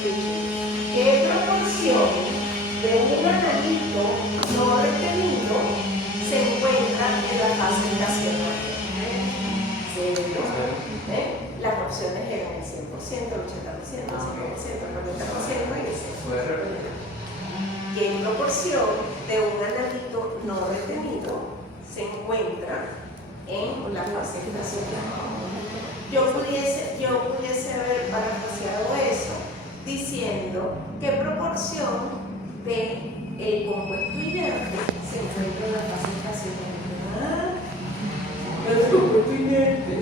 ¿Qué proporción de un analito no retenido se encuentra en la fase estacional? Cero. Las opciones eran el 100%, el 80%, el 50%, el 90% y el 100%. ¿Qué proporción de un analito no retenido se encuentra en la fase estacional? Yo pudiese haber parafraseado eso diciendo qué proporción del compuesto inerte se encuentra en la fase estacional. El compuesto inerte.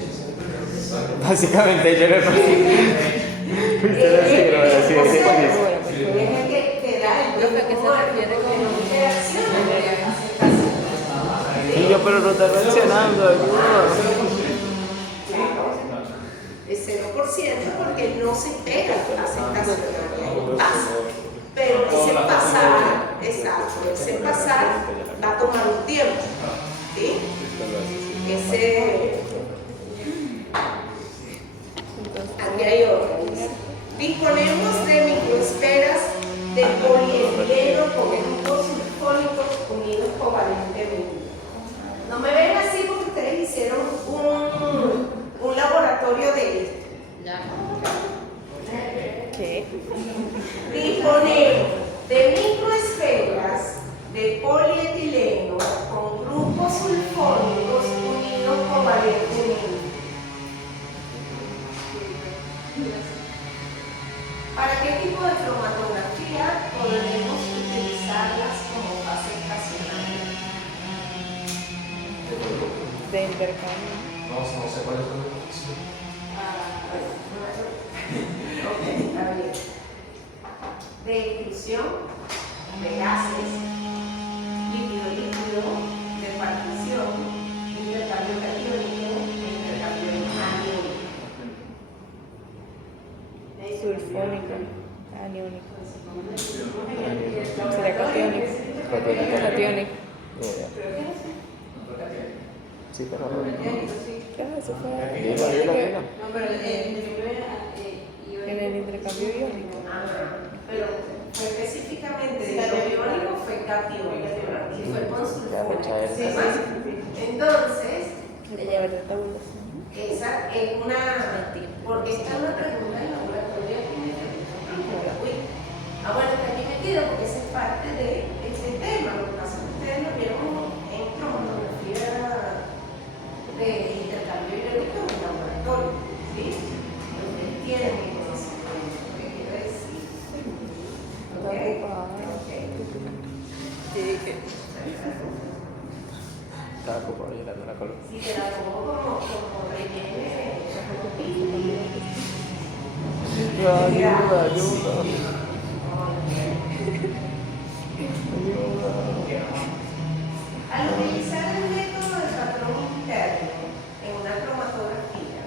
Básicamente yo le pasé. Es el que te da el que se refiere con reacción en la fase estacional. Y yo, pero no está reaccionando, ayuda. Es 0% porque no se pega a la fase estacional, pasa. Pero ese pasar, exacto, ese pasar va a tomar un tiempo. ¿Sí? Aquí hay otro. Disponemos de microesferas de polietileno con grupos sulfónicos unidos covalentemente. No me ven así porque ustedes hicieron un laboratorio de esto. ¿Qué? Disponemos de microesferas de polietileno con grupos sulfónicos unidos covalentemente. ¿Para qué tipo de cromatografía podremos utilizarlas como fase estacional? De intercambio. No sé cuál es la definición. Ok, está bien. De inclusión de gases, líquido-líquido, de partición, intercambio catiónico, intercambio aniónico. Sulfónico. Aniónico. Sería catiónico. Catiónico. Sí, pero Claro, eso fue. dilo. No, pero En el intercambio iónico. Pero fue específicamente de iónico fue catiónico y fue con sulfónico. Entonces, Le lleva la tabulación. esa es una, porque esta es una pregunta en laboratorio. Bueno, está aquí metido porque esa es parte de este tema. Lo que pasa es que ustedes lo vieron en cromatografía de intercambio iónico en laboratorio. ¿Sí? Ustedes tienen que conocer lo que quiero decir. ¿Ok? Sí, que. Estaba ocupado llorando la columna. Si te la pongo como rellene. Ayuda. Al utilizar el método de patrón interno en una cromatografía,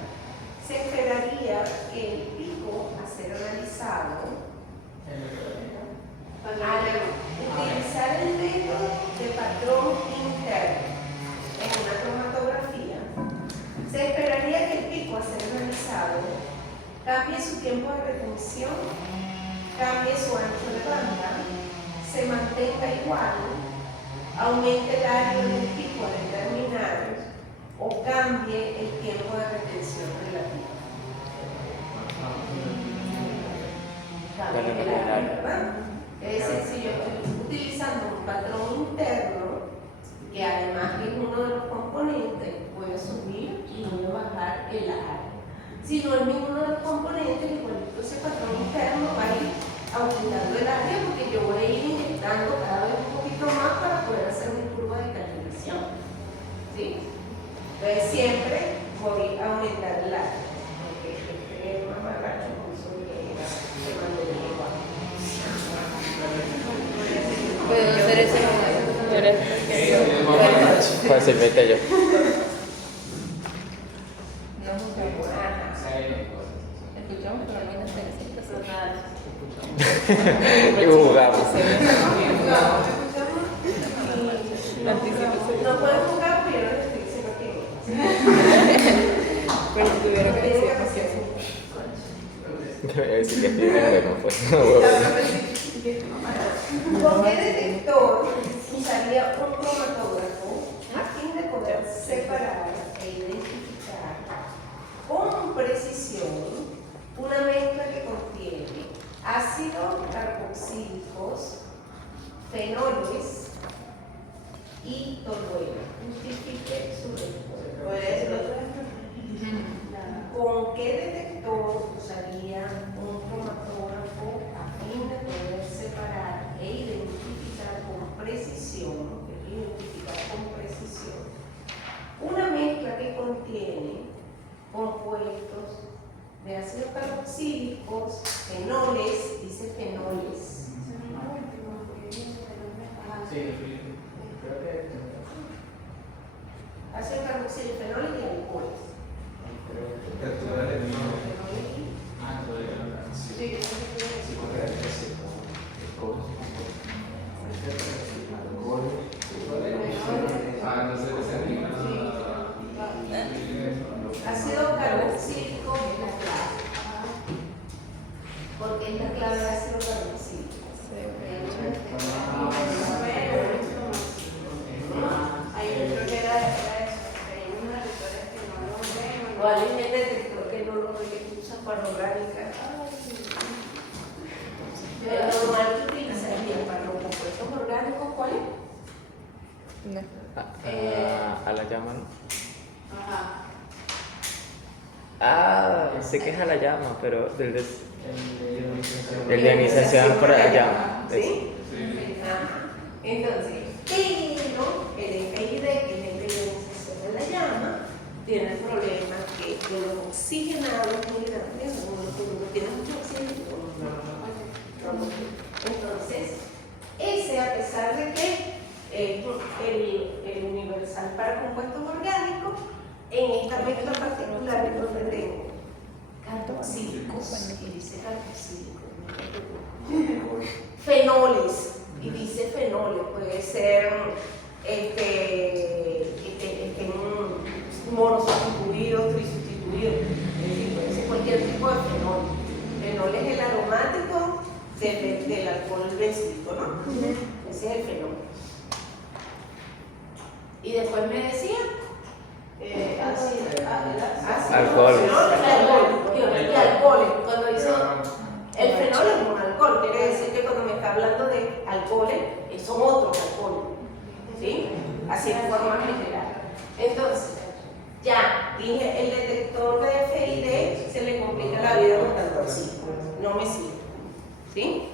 se esperaría que el pico a ser analizado, al utilizar el método de patrón interno en una cromatografía, se esperaría que el pico a ser analizado cambie su tiempo de retención, cambie su ancho de banda, se mantenga igual, aumente el área del pico a determinar o cambie el tiempo de retención relativo. Cambie el área, ¿verdad? Es sencillo, estoy utilizando un patrón interno que además es uno de los componentes, voy a subir y voy a bajar el área. Si no es ninguno de los componentes, igualito ese patrón interno va a ir aumentando el área porque yo voy a ir inyectando cada vez un poquito más para poder hacer mi curva de calibración. ¿Sí? Entonces siempre voy a aumentar el área. Porque este es más barato, por eso se mantiene igual. Puedo hacer eso. Fácilmente yo. No juzgamos. Escuchamos, pero no necesitamos nada. Y jugamos. No puedo jugar, pero yo no estoy diciendo que Pero si tuviera que decir más que eso. Te voy a decir que estoy bien bueno, pues. ¿Con qué detector usaría un cromatógrafo a fin de poder separar e identificar con precisión una mezcla que contiene ácidos carboxílicos, fenoles y tolueno? Justifique su respuesta. ¿Podría decirlo otra vez? ¿Con qué detector usaría un cromatógrafo a fin de poder separar e identificar con precisión, una mezcla que contiene compuestos de ácidos carboxílicos, fenoles, dice fenoles? Ácidos carboxílicos, fenoles y alcoholes. Captura de electrón. Sí. Sí, porque era el entonces Ácido carboxílico es la clave. ¿Por qué es la clave de ácido carboxílico? ¿Cuál es el detector que no lo ve que usa para orgánica? El normal que utilizaría para los compuestos orgánicos, ¿cuál es? No. A la llama, ¿no? Ajá. Ah, sé que es a la llama, pero el de ionización por la llama. ¿Sí? Ajá. Entonces, pero el FID, que es el de ionización de la llama, tiene el problema que los oxigenados muy grandes, uno tiene mucho oxígeno. Entonces, ese, a pesar de que el universal para compuestos orgánicos, en esta mezcla particular es donde tengo carboxílicos, y dice carboxílicos, fenoles, y dice fenoles, puede ser monosustituidos, trisustituidos, es decir, puede ser cualquier tipo de fenol. Fenol es el aromático del alcohol bencílico, ¿no? Ese es el fenol. Y después me decía Alcohol. Y alcoholes. Cuando dice el fenol es un alcohol, quiere decir que cuando me está hablando de alcoholes, son otros alcoholes. ¿Sí? Así de forma general. Entonces, ya dije, el detector de FID se le complica la vida bastante así. No me sirve. ¿Sí?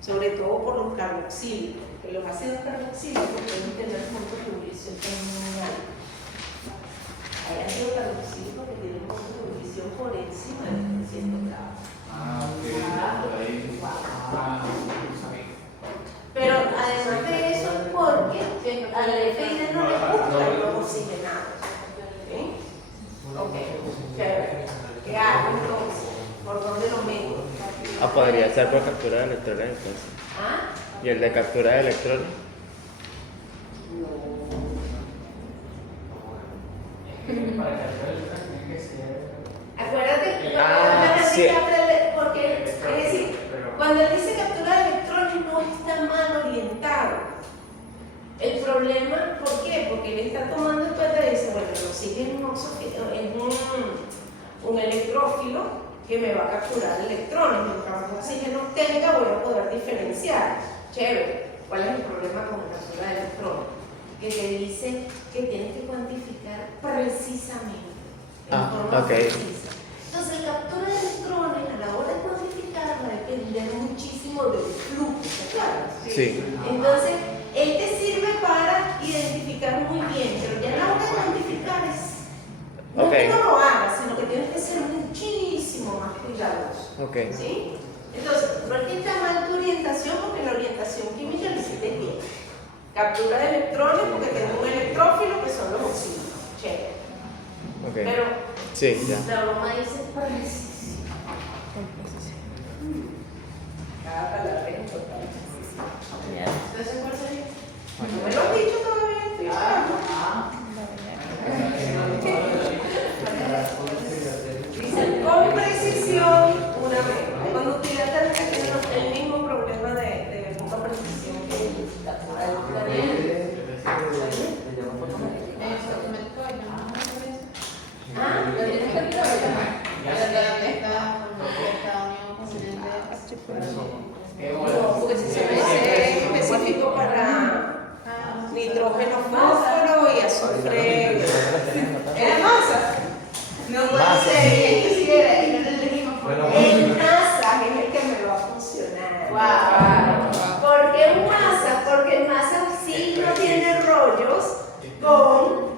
Sobre todo por los carboxílicos, que los ácidos carboxílicos pueden tener puntos de ebullición muy altos. Hay ácidos carboxílicos que tienen puntos de ebullición por encima de 300 grados. Pero además de eso, porque al FID no le gustan los oxigenados. ¿Sí? Ok, chévere. ¿Qué hago entonces? ¿Por dónde lo meto? Podría ser por captura de electrones entonces. ¿Ah? ¿Y el de captura de electrones? Acuérdate, Sí. porque, es decir, cuando él dice captura de electrones no está mal orientado. El problema, ¿por qué? Porque él está tomando en cuenta y dice, bueno, el oxígeno es un electrófilo que me va a capturar electrones. Mientras más oxígeno tenga, voy a poder diferenciar. Chévere. ¿Cuál es el problema con la captura de electrones? Que te dice que tienes que cuantificar precisamente. En forma precisa. Entonces, la captura de electrones a la hora de cuantificar va a depender muchísimo del flujo, ¿claro? Sí. Entonces, él te sirve para identificar muy bien, pero ya a la hora de cuantificar es. No es que no lo hagas, sino que tienes que ser muchísimo más cuidadoso. ¿Sí? Entonces, no es que está mal tu orientación, porque la orientación química la hiciste bien. Captura de electrones, porque tengo un electrófilo que son los oxígenos. Chévere. Pero sí, ya. la broma dice precisión. Cada palabra es importante. Entonces, ¿cuál sería? No me lo has dicho todavía, estoy esperando. Dice, con precisión, una vez. No, porque si se me es específico para nitrógeno, fósforo y azufre. ¿Era masa? No puede ser, es que si era, y no le elegimos por Bueno, El NASA es el que me va a funcionar. Wow. ¿Por qué un masa? Porque el masa sí no tiene rollos con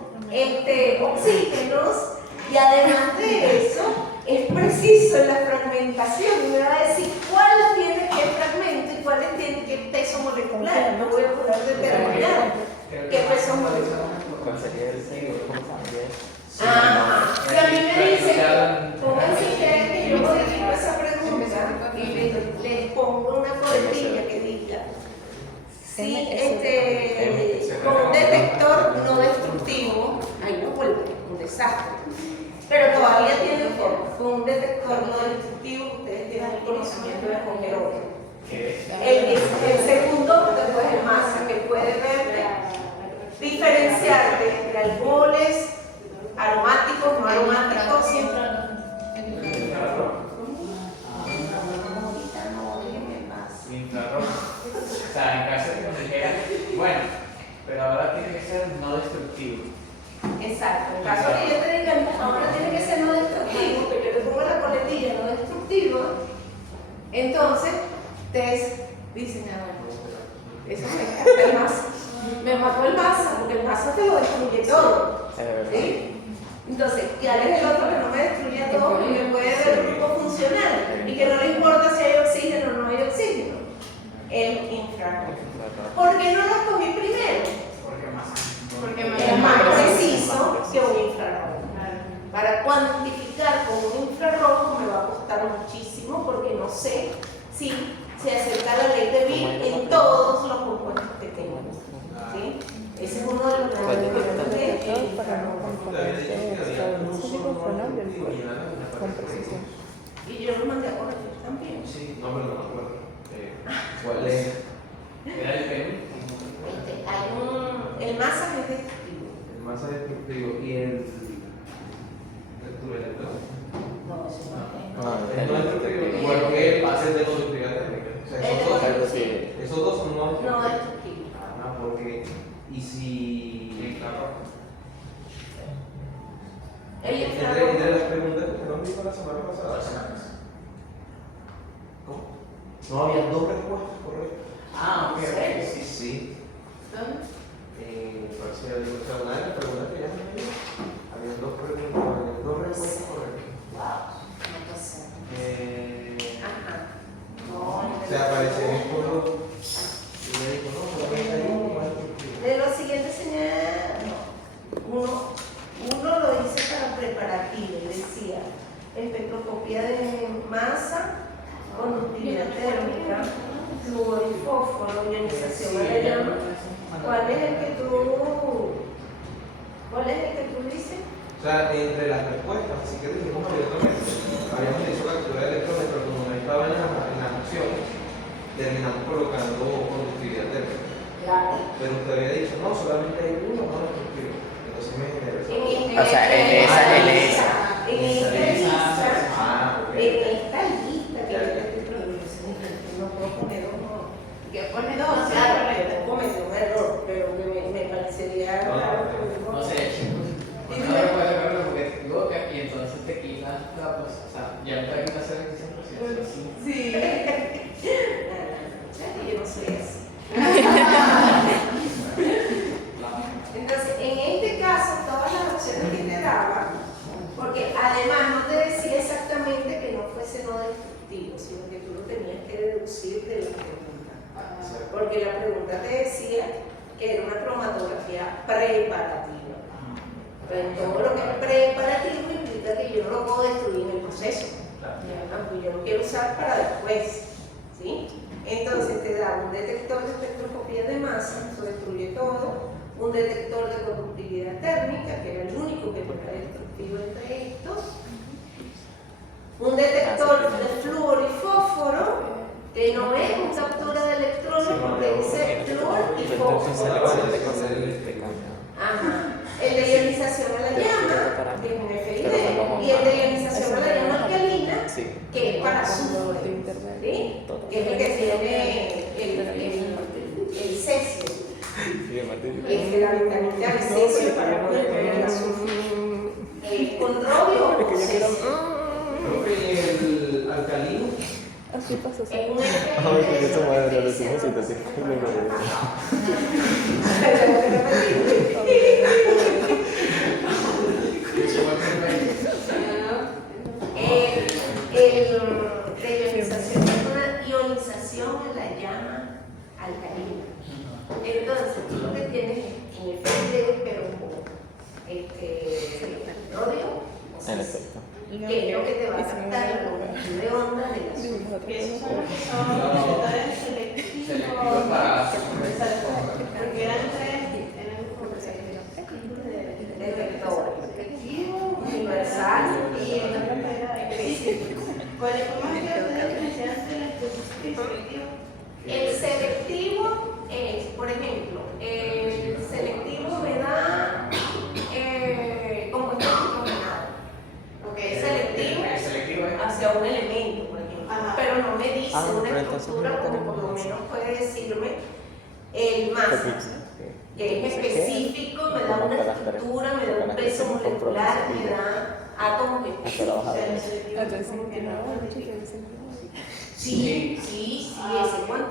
oxígenos y además de eso es preciso en la fragmentación. Me va a decir cuál tiene qué fragmento y cuál tiene qué peso molecular. No voy a poder determinar qué peso molecular. ¿Cuál sería el segundo? Ajá. Si a mí me dicen, pónganse ustedes que yo modifico esa pregunta y les pongo una coletilla que diga sí, con un detector no destructivo, ahí no vuelve, un desastre. Pero todavía tienen forma. Con un detector no destructivo, ustedes tienen el conocimiento de congelador. El segundo, después el masa, que puede ver, diferenciarte entre alcoholes, aromáticos, no aromáticos, siempre. Infrarrojo. O sea, en caso de que nos dijera, bueno, pero ahora tiene que ser no destructivo. Exacto. En caso que yo te diga, ahora tiene que ser no destructivo, que yo le pongo la coletilla no destructiva, entonces ustedes dicen, eso me encanta el masa. Me mató el masa, porque el masa te lo destruye todo. ¿Sí? Entonces, ¿cuál es el otro que no me destruye todo y me puede ver un grupo funcional? Y que no le importa si hay oxígeno o no hay oxígeno. El infrarrojo. ¿Por qué no lo cogí primero? Porque Es más preciso que un infrarrojo. Para cuantificar con un infrarrojo me va a costar muchísimo porque no sé si se acerca a la ley de Bill en todos los compuestos que tengo. ¿Sí? Ese es uno de los grandes problemas del infrarrojo. Con precisión. Y yo lo mandé a corregir también. Sí, no, pero no me acuerdo. ¿Cuál es? era el penúltimo. El masa es destructivo. El masa destructivo y el turbulento. No, eso no No, Es no destructivo. Igual que el pase de conductividad térmica. O sea, El de conductividad. esos dos son no no destructivos. destructivo. Ah, porque. ¿Y si. Infrarrojo. El Entre infrarrojo. las preguntas que nos dijo la semana pasada. ¿Cómo? No, había dos respuestas correctas. Ah, ok, ok. Sí, sí. Parcial, o sea, una de las preguntas que ya me dio, había dos respuestas correctas. Wow, no puede ser. Ajá. No, O sea, aparece en el foro y le dijo, no, solamente hay uno más destructivo. de los siguientes señales, uno lo hice para preparativo, decía espectroscopía de masa, conductividad térmica, flúor y fósforo, ionización a la llama. ¿Cuál es el que tú dices? O sea, entre las respuestas, así que dijimos abiertamente, habíamos dicho captura de electrones, pero como no estaba en las opciones, terminamos colocando conductividad térmica. Claro. Pero usted había dicho, no, solamente hay uno más destructivo. Entonces me generó esa. O sea, en esa. En esta lista, Ah, ok. en esta lista que yo te estoy produciendo, no puedo poner uno. ¿Qué pone dos? Claro, cometí un error, pero me parecería raro que No sé, chicos. No recuerdo verlo porque te equivocas y entonces te quitas la cosa. O sea, ya no te quitas el 25%. Sí. Yo no soy así. Entonces, en este caso, todas las opciones que te daba, porque además no te decía exactamente que no fuese no destructivo, sino que tú lo tenías que deducir de la pregunta. Porque la pregunta te decía que era una cromatografía preparativa. Pero todo lo que es preparativo implica que yo no lo puedo destruir en el proceso. Aunque yo lo quiero usar para después. ¿Sí? Entonces te da un detector de espectroscopía de masa, eso destruye todo, un detector de conductividad térmica, que era el único que era destructivo entre estos, un detector de flúor y fósforo, que no es una captura de electrones porque dice flúor y fósforo. Ajá. El de ionización a la llama, que es un FID, y el de ionización a la llama alcalina, que es para su ácido ¿sí? Que es el que tiene el cesio. La vitamina del cesio para poder el azúcar. Con rodio o cesio. El alcalino. Es un Ay, porque eso madre lo decimos y te La ionización es una ionización en la llama alcalina. Entonces, tú lo que tienes en el frente, pero con rodio o En cesio, efecto. que es lo que te va a captar la longitud de onda del azúcar. Que esos son los que son receptores selectivos. Selectivos para. Porque eran tres Detector selectivo, universal y el otro era específico. ¿Cuál es cómo es que ustedes diferencian entre el específico y el selectivo? El selectivo es, por ejemplo, el selectivo me da compuestos nitrogenados. Porque es selectivo El selectivo es. hacia un elemento, por ejemplo. Ajá. Pero no me dice Ah, una pero entonces estructura no como tenemos por lo eso. menos puede decirme el masa, que es específico, me da una estructura, me da un peso molecular, me da átomos específicos. El selectivo es como que no. Sí, ese cuánto.